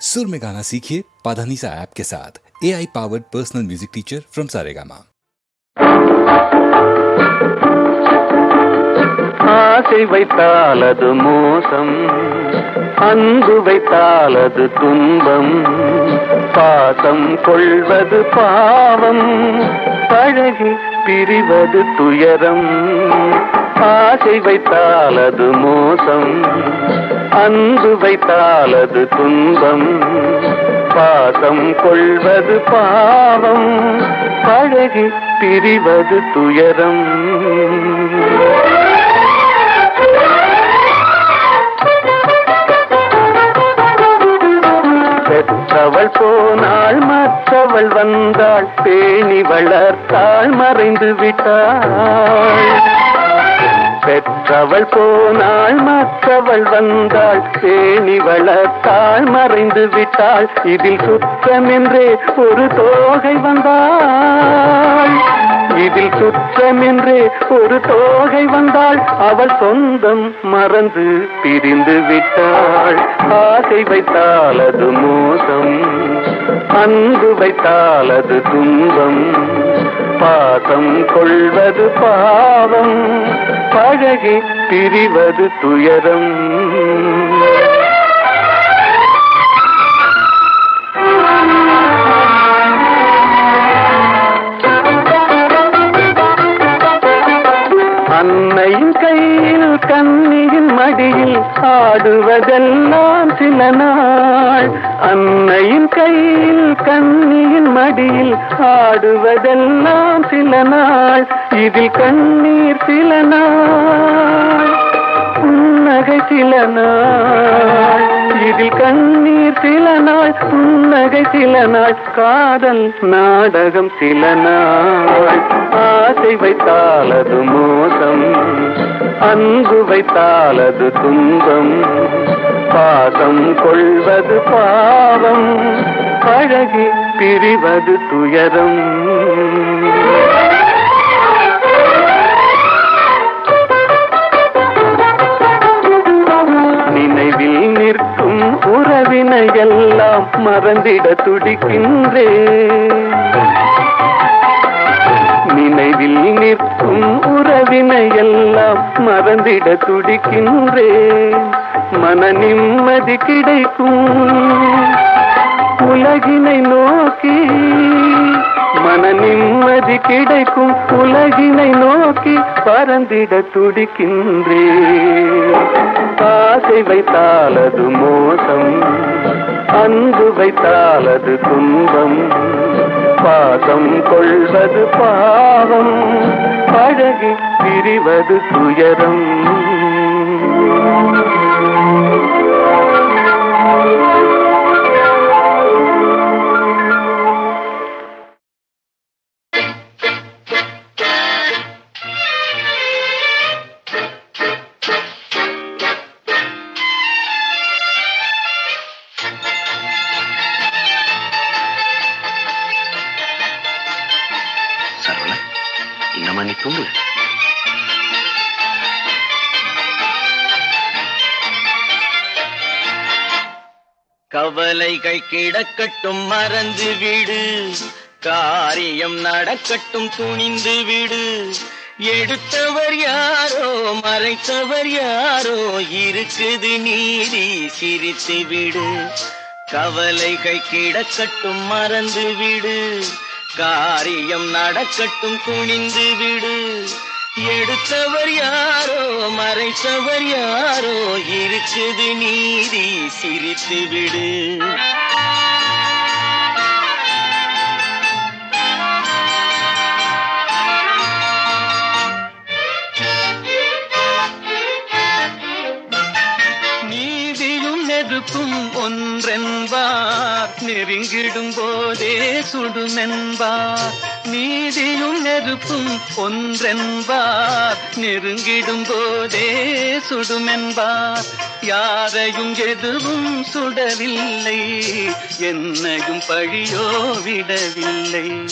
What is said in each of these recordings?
सुर में गाना सीखिए पाधानीसा ऐप के साथ A I powered personal music teacher from Saregama ஆசை வைத்தால் அது மோசம் அன்பு வைத்தால் அது துன்பம் பாசம் கொள்வது பாவம் பழகி பிரிவது துயரம் ஆசை வைத்தால் அது மோசம் அன்பு வைத்தால் அது துன்பம் பாசம் கொள்வது பாவம் பழகி பிரிவது துயரம். பெற்றவள் போனாள் மற்றவள் வந்தாள் பேணி வளர்த்தாள் மறைந்து விட்டாள். பெற்றவள் போனாள் மற்றவள் வந்தாள். பேணி வளர்த்தாள் மறைந்து விட்டாள். இதில் சுற்றமென்றே ஒரு தோகை வந்தாள். இதில் சுற்றமென்றே ஒரு தோகை வந்தாள். அவள் சொந்தம் மறந்து பிரிந்து விட்டாள். ஆசை வைத்தால் அது மோசம் அன்பு வைத்தால் அது துன்பம். பாசம் கொள்வது பாவம் பழகி பிரிவது துயரம். அன்னையின் கையில் கண்ணி மடியில் ஆடுவதெல்லாம் சில நாள். அன்னையின் கையில் கண்ணியின் மடியில் ஆடுவதெல்லாம் சில நாள். இதில் கண்ணீர் சில நாள். புன்னகை சில நாள் இதில் கண்ணீர் சில நாள் புன்னகை சில நாள் காதல் நாடகம் சில நாள். ஆசை வைத்தால் அது மோசம் அன்பு வைத்தால் அது துன்பம். பாசம் கொள்வது பாவம் பழகி பிரிவது துயரம். உறவினை மறந்திட துடிக்கின்றேன் நினைவில் நிற்கும் உறவினையெல்லாம் மறந்திட துடிக்கின்றேன் மன நிம்மதி கிடைக்கும் உலகினை நோக்கி. மன நிம்மதி கிடைக்கும் உலகினை நோக்கி பறந்திட துடிக்கின்றேன் ஆசை வைத்தால் அது மோசம் அன்பு வைத்தால் அது துன்பம். பாசம் கொள்வது பாவம் பழகி பிரிவது துயரம். வாழ்க்கை கிடக்கட்டும் மறந்து விடு. காரியம் நடக்கட்டும் துணிந்து விடு. எடுத்தவர் யாரோ மறைத்தவர் யாரோ இருக்குது நீதி சிரித்து விடு. கவலைகள் கிடக்கட்டும் மறந்து விடு. காரியம் நடக்கட்டும் துணிந்து விடு. எடுத்தவர் யாரோ மறைத்தவர் யாரோ இருக்குது நீதி சிரித்து விடு. நெருங்கிடும் போதே சுடுமென்பார். நீதியும் நெருப்பும் ஒன்றென்பார். நெருங்கிடும் போதே சுடுமென்பார். யாரையும் எதுவும் சுடவில்லை. என்னையும் பழியோ விடவில்லை.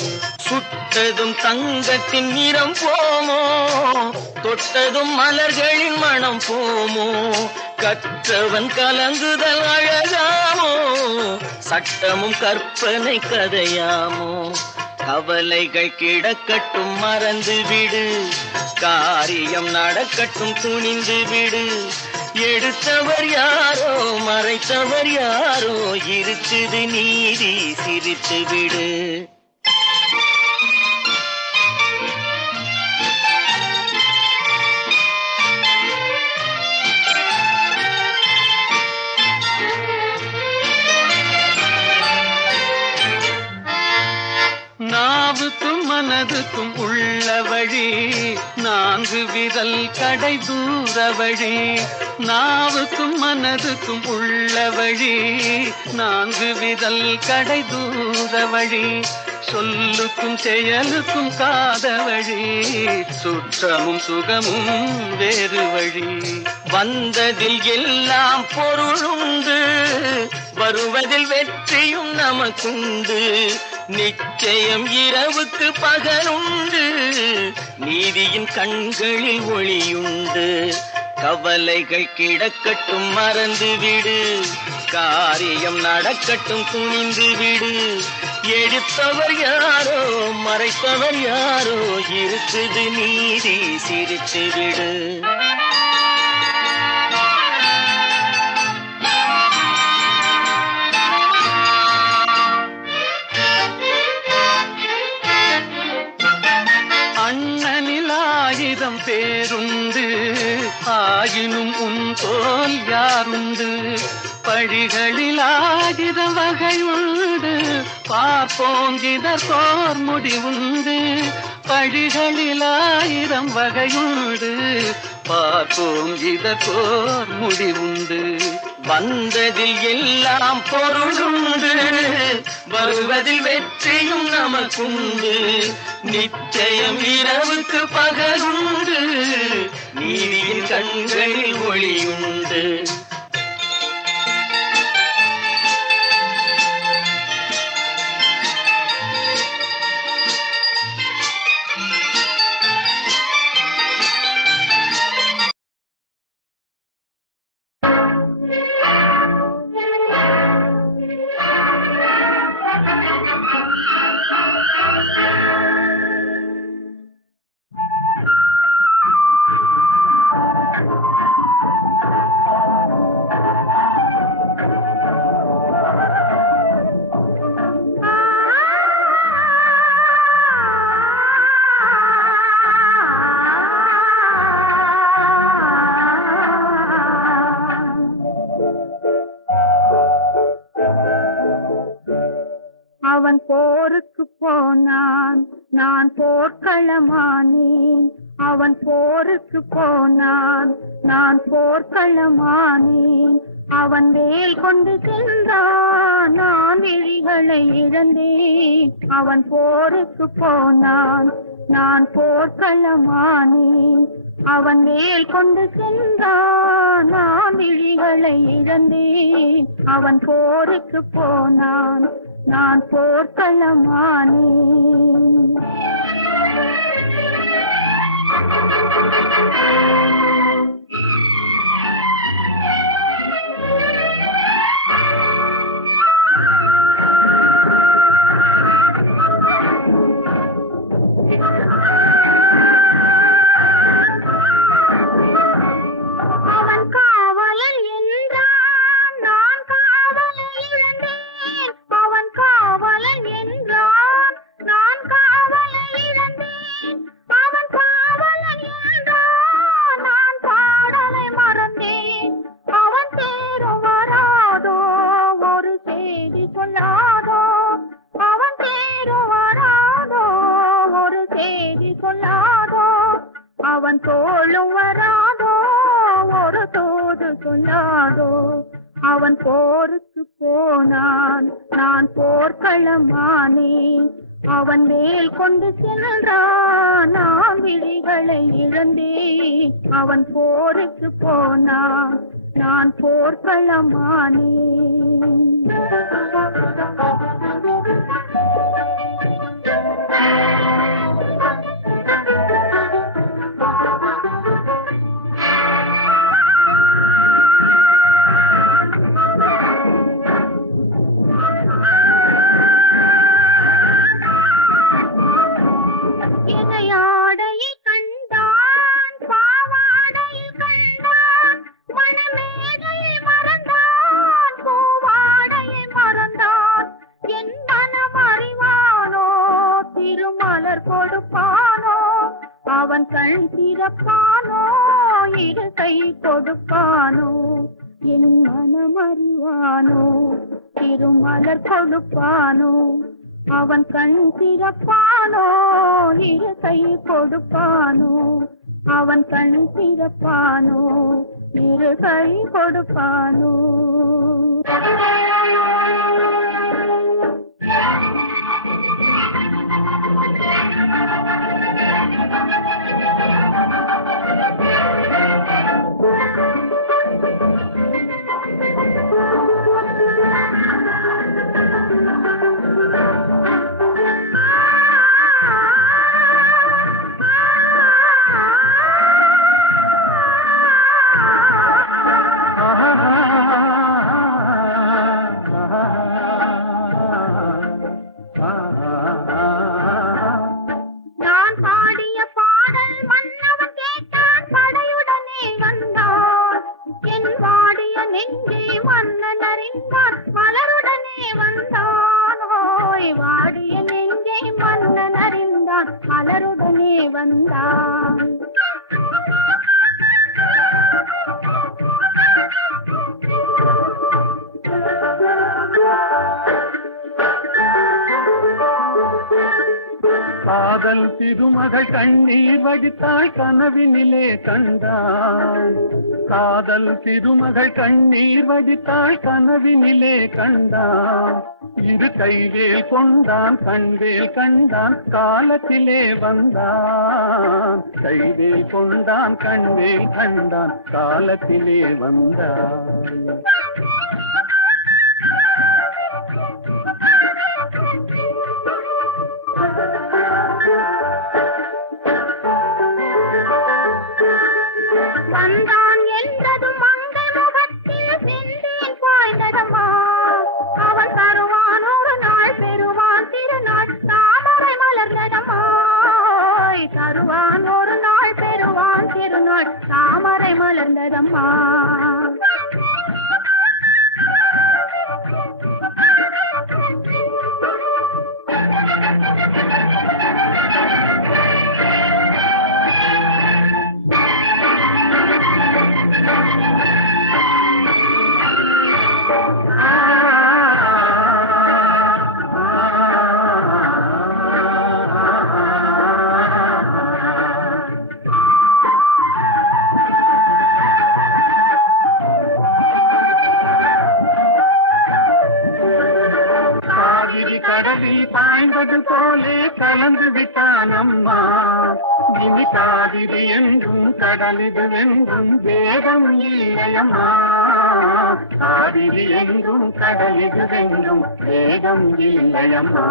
சுட்டதும் தங்கத்தின் நிறம் போமோ? தொட்டதும் மலர்களின் மனம் போமோ? கற்றவன் கலங்குதல் அழகாமோ சட்டமும் கற்பனை கதையாமோ கவலைகள் கிடக்கட்டும் மறந்து விடு காரியம் நடக்கட்டும் துணிந்து விடு. எடுத்தவர் யாரோ மறைத்தவர் யாரோ இருக்குது நீதி சிரித்து விடு. மனதுக்கும் உள்ள வழி நான்கு விரல் கடை தூர வழி நாவுக்கும் மனதுக்கும் உள்ள வழி நான்கு விரல் கடை தூர வழி சொல்லுக்கும் செயலுக்கும் காத வழி சுற்றமும் சுகமும் வேறு வழி. வந்ததில் எல்லாம் பொருளுண்டு வருவதில் வெற்றியும் நமக்குண்டு நிச்சயம் இரவுக்கு பகலுண்டு. நீதியின் கண்களில் ஒளியுண்டு. கவலைகள் கிடக்கட்டும் மறந்து விடு. காரியம் நடக்கட்டும் துணிந்து விடு. எடுத்தவர் யாரோ மறைத்தவர் யாரோ இருக்குது நீதி சிரித்து விடு. ஆயினும் உன் தோல் யாருண்டு? பழிகளில் வகை உண்டு பார்ப்போம் இதற்கோர் முடிவுண்டு. பழிகளில் ஆயிரம் வகையுண்டு. பார்ப்போம் இதற்கோர் முடிவுண்டு. வந்ததில் எல்லாம் பொருளுண்டு. வருவதில் வெற்றியும் நமக்குண்டு. நிச்சயம் இரவுக்கு பகலுண்டு. நீதியின் கண்களில் ஒளியுண்டு. போனான். நான் போர்க்களமானேன். அவன் வேல் கொண்டு சென்றான். நான் விழிகளை இழந்தேன். அவன் போருக்கு போனான். நான் போர்க்களமானேன். அவன் வேல் கொண்டு சென்றான். நான் விழிகளை இழந்தேன். அவன் போருக்கு போனான். நான் போர்க்களமானேன். அவன் திற கை கொடுப்பானோ? அவன் கண் திறப்பானோ? இரு கை கொடுப்பானோ? கனவினிலே கண்டான். காதல் திருமகள் கண்ணீர் வடித்தாள் கனவினிலே கண்டான். இரு கைவேல் கொண்டான் கண்வேல் கண்டான் காலத்திலே வந்தான். கைவேல் கொண்டான் கண்வேல் கண்டான் காலத்திலே வந்தான். தாயம்மா காவிரி எங்கும் கடலிது வெங்கும் வேகம் இல்லையம்மா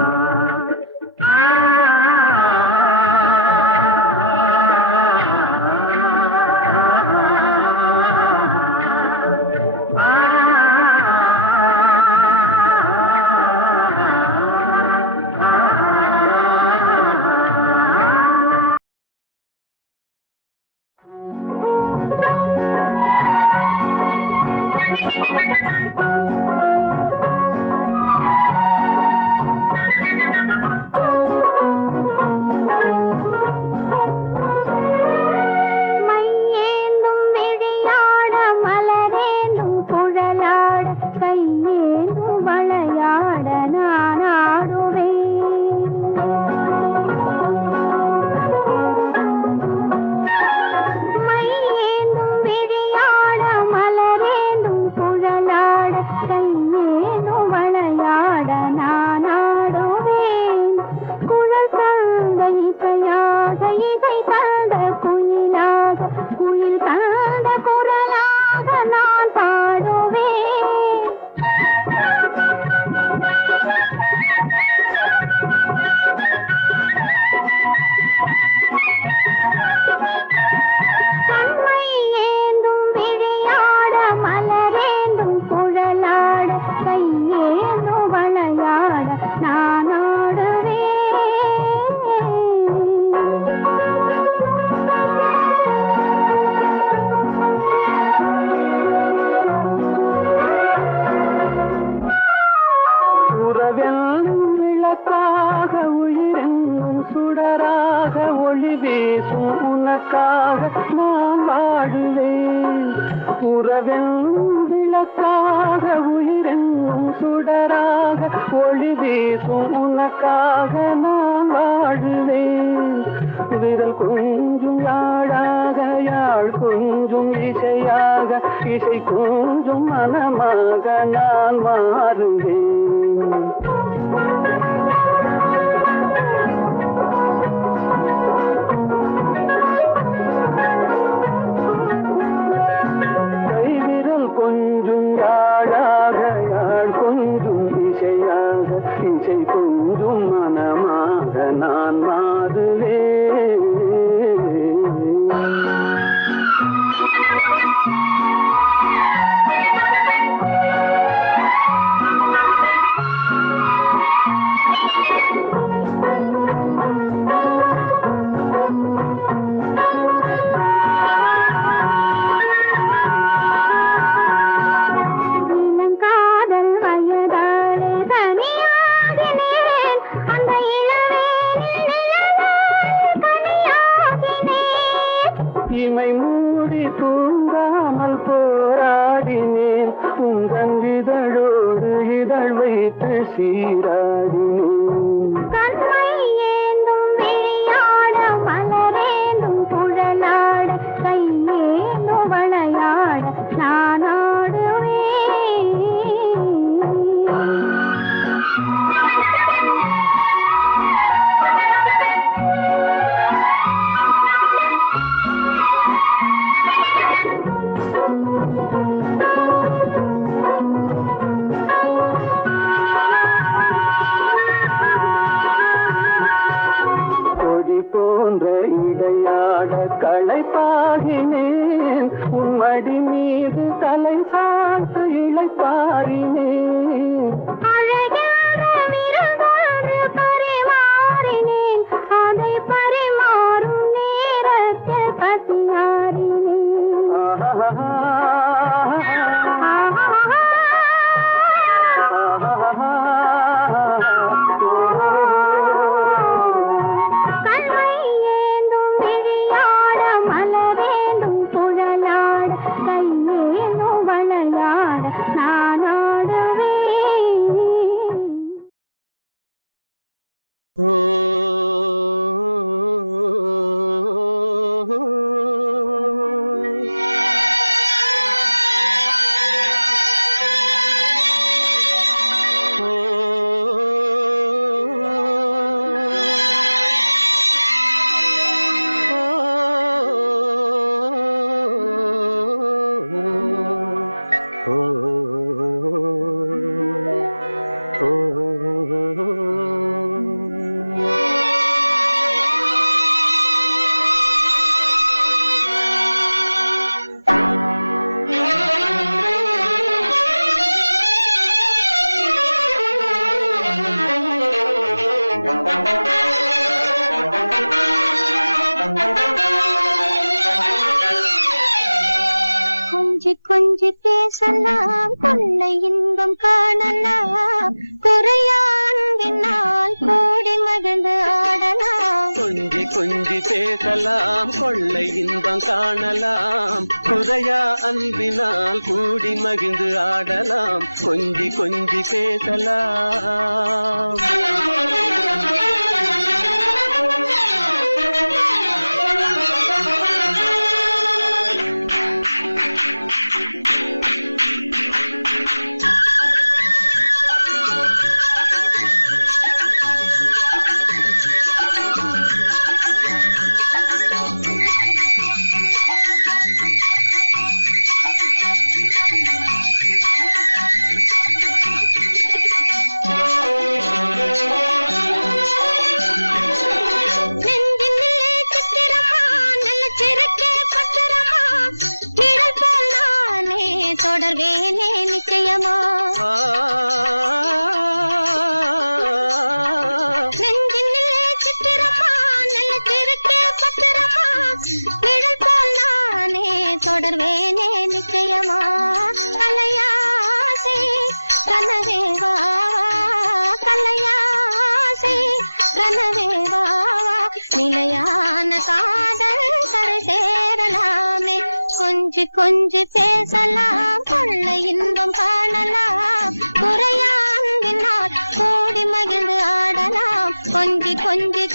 பொழிவேசும் உனக்காக நான் வாழுவேன். விரல் கொஞ்சும் யாழாக யாழ் கொஞ்சும் இசையாக இசை கொஞ்சும் மனமாக நான் மாறுவேன். கைவிரல் கொஞ்சம் நான் கொஞ்சி கொஞ்சி பேசலாம். கொள்ளை இன்பம் கா நாம் காணலாம். குறையா அன்பினால் கூடி மகிழ்ந்து ஆடலாம். கொஞ்சி கொஞ்சி பேசலாம். கொஞ்சு கொஞ்சு பேசலாம். கொள்ள இன்பம் காணலாம். குறையாம்பினால் கூடி மகிழ்ந்து ஆடலாம். கொஞ்சு கொஞ்சி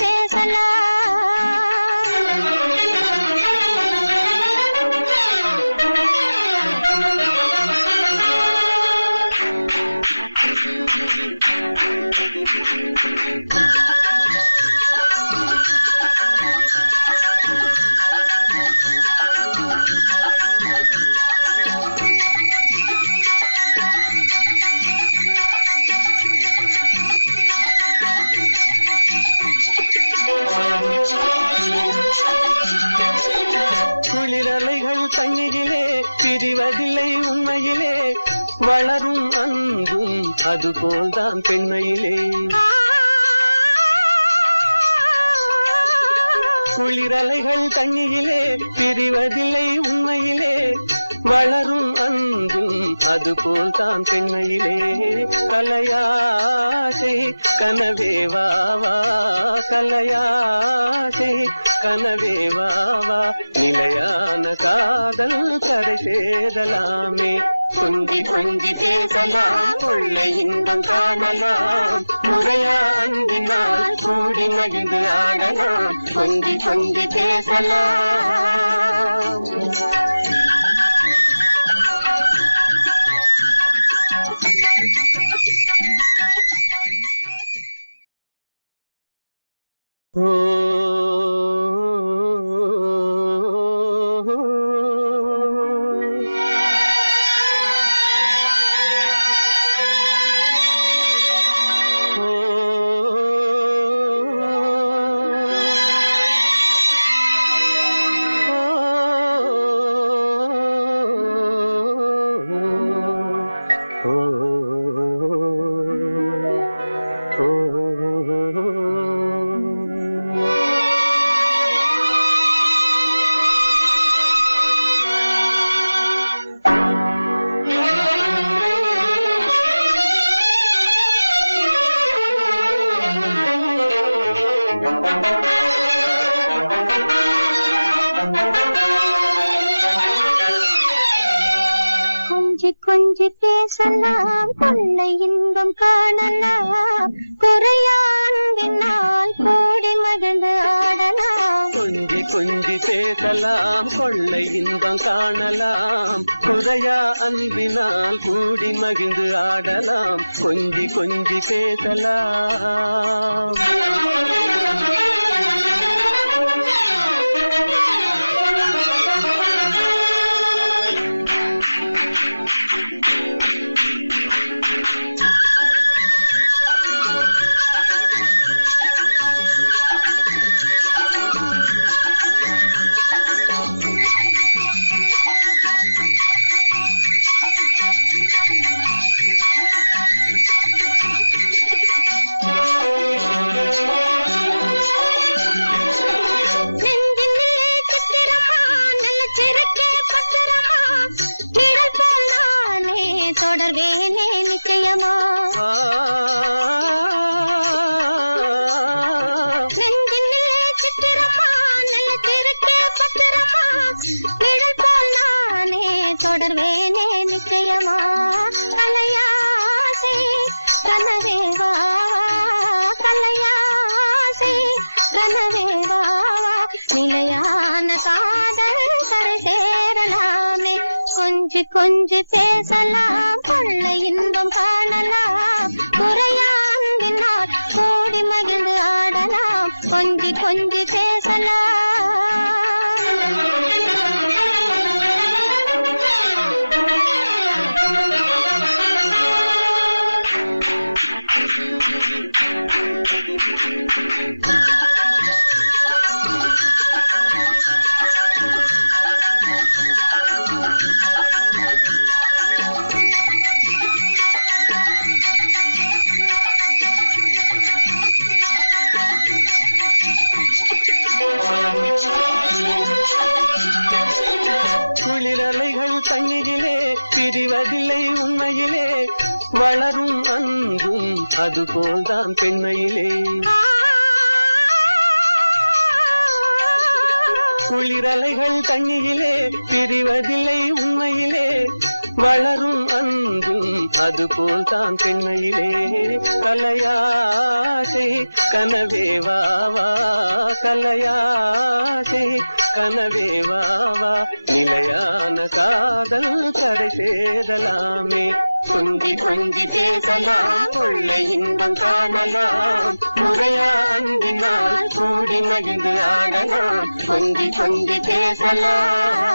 பிரிவதில்லை உண்மையிலே வளரும் அன்பும் அதுபோல்தான் பெண்மையிலே. குளிரலைகள் தண்ணியிலே பிரிவதில்லை உண்மையிலே. வளரும் அன்பும் அதுபோல் தான் பெண்மையிலே. கலையாசை கனவே வாவா கலையாசை கனவே வாவா நிலையான காதல் கரை சேரலாமே. பொங்கி பொங்கி பேசலாம் கொள்ளை இன்பம் காணலாம். முறையா அன்பினால் கூடி மகிழ்ந்து ஆடலாம். பொங்கி பொங்கி பேசலாம். Oh. கொஞ்சி கொஞ்சி பேசலாம் கொள்ளை இன்பம் காணலாம். குறையா எல்லாம் காணலாம். குறையா அன்பினால் கூடி மகிழ்ந்து ஆடலாம். கொஞ்சி கொஞ்சி பேசலாம். கொஞ்சி பேசலாம் கொள்ள இன்பம் காணலாம். குறையா அன்பினால் கூடி மகிழ்ந்து ஆடலாம். கொஞ்சி கொஞ்சி பேசலாம். அதுபோல்தான் பெண்மையிலே. குளிரலைகள் தண்ணியிலே பிரிவதில்லை உண்மையிலே. வளரும் அன்பும் அதுபோல் தான் பெண்மையிலே கலையாசை கனவேவாவா கலையாசை கனவேவாவா நிலையான காதல் கரை சேரலாமே. தொங்கி தொங்கி பேசலாம் கொள்ளை இன்பம் காணலாம். முறையா அன்பினால் கூடி மகிழ்ந்து ஆடலாம் தொங்கி தொங்கி பேசலாம்.